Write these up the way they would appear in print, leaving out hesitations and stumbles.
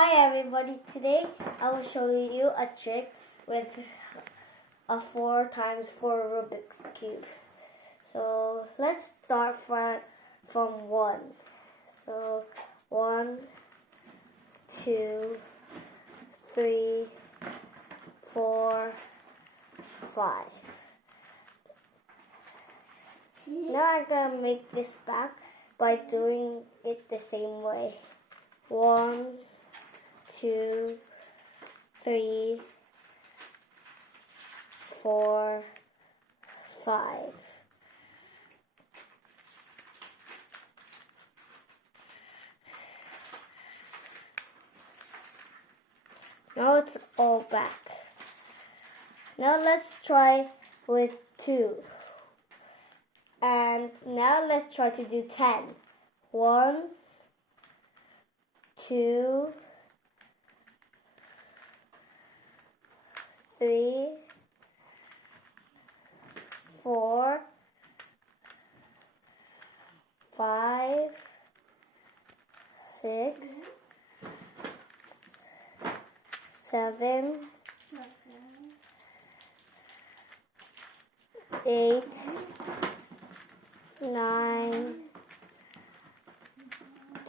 Hi everybody, today I will show you a trick with a 4x4 Rubik's Cube. So let's start from 1. So 1, 2, 3, 4, 5. Now I'm going to make this back by doing it the same way. 1, 2, 3, 4, 5. Now it's all back. Now let's try with 2. And now let's try to do 10. 1, 2, 3, 4, 5, 6, 7, 8, 9,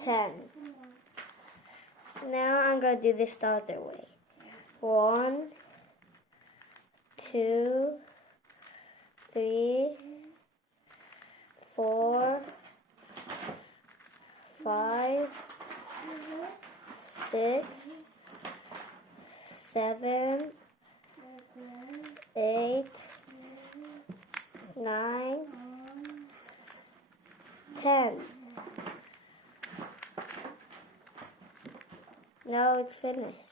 10. Now I'm going to do this the other way. 1, 2, 3, 4, 5, 6, 7, 8, 9, 10. Now it's finished.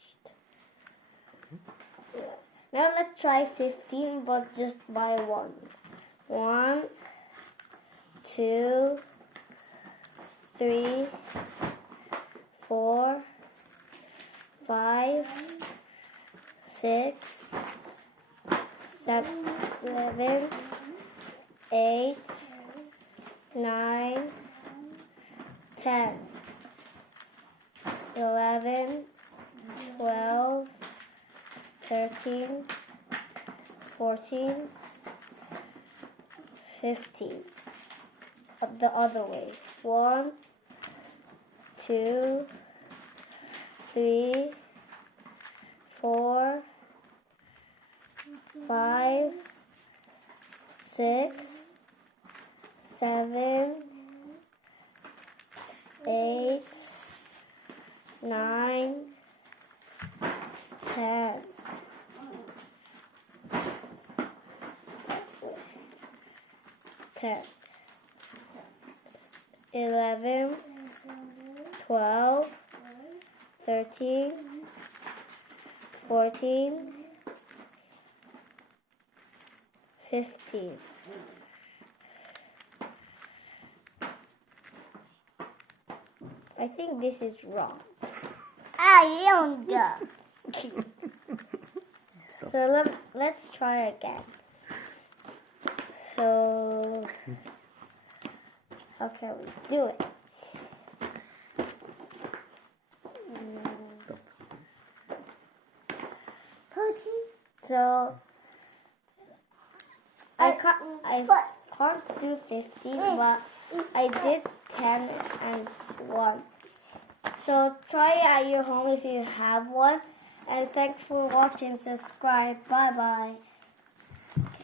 Now let's try 15, but just by 1. 1, 2, 3, 4, 5, 6, 7, 8, 9, 10, 11, 12, 13, 14, 15. The other way. 1, 2, 3, 4, 5, 6, 7, 8, 9, 10. 10, 11, 12, 13, 14, 15. I think this is wrong. So let's try again. So how can we do it? So I can't do 15, but I did 10 and 1. So try it at your home if you have one. And thanks for watching. Subscribe. Bye bye.